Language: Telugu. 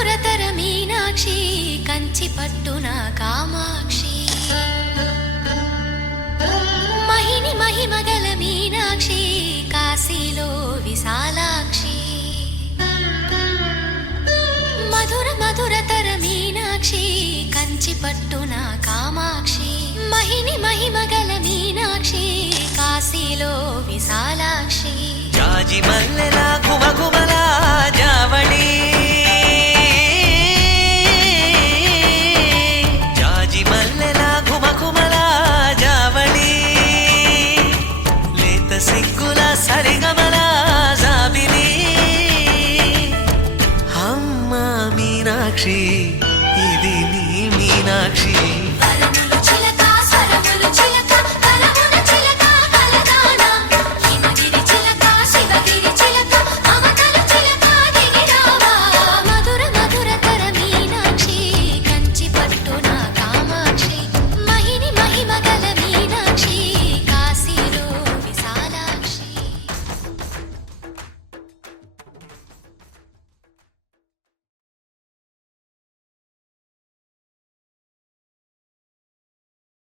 మధురతర మీనాక్షి కంచి పట్టున కామాక్షి మహిని మహిమగల మీనాక్షి కాశీలో విశాలాక్షి మధుర మధురతర మీనాక్షి కంచి పట్టున కామాక్షి మహిని మహిమగల మీనాక్షి కాశీలో విశాలాక్షి జాజి మల్లెల ఘుమఘుమల జావళి జాజి మల్లెల ఘుమఘుమల జావళి లేత సిగ్గుల సరిగమల జాబిలి అమ్మ మీనాక్షి ఇది నీ మీనాక్షి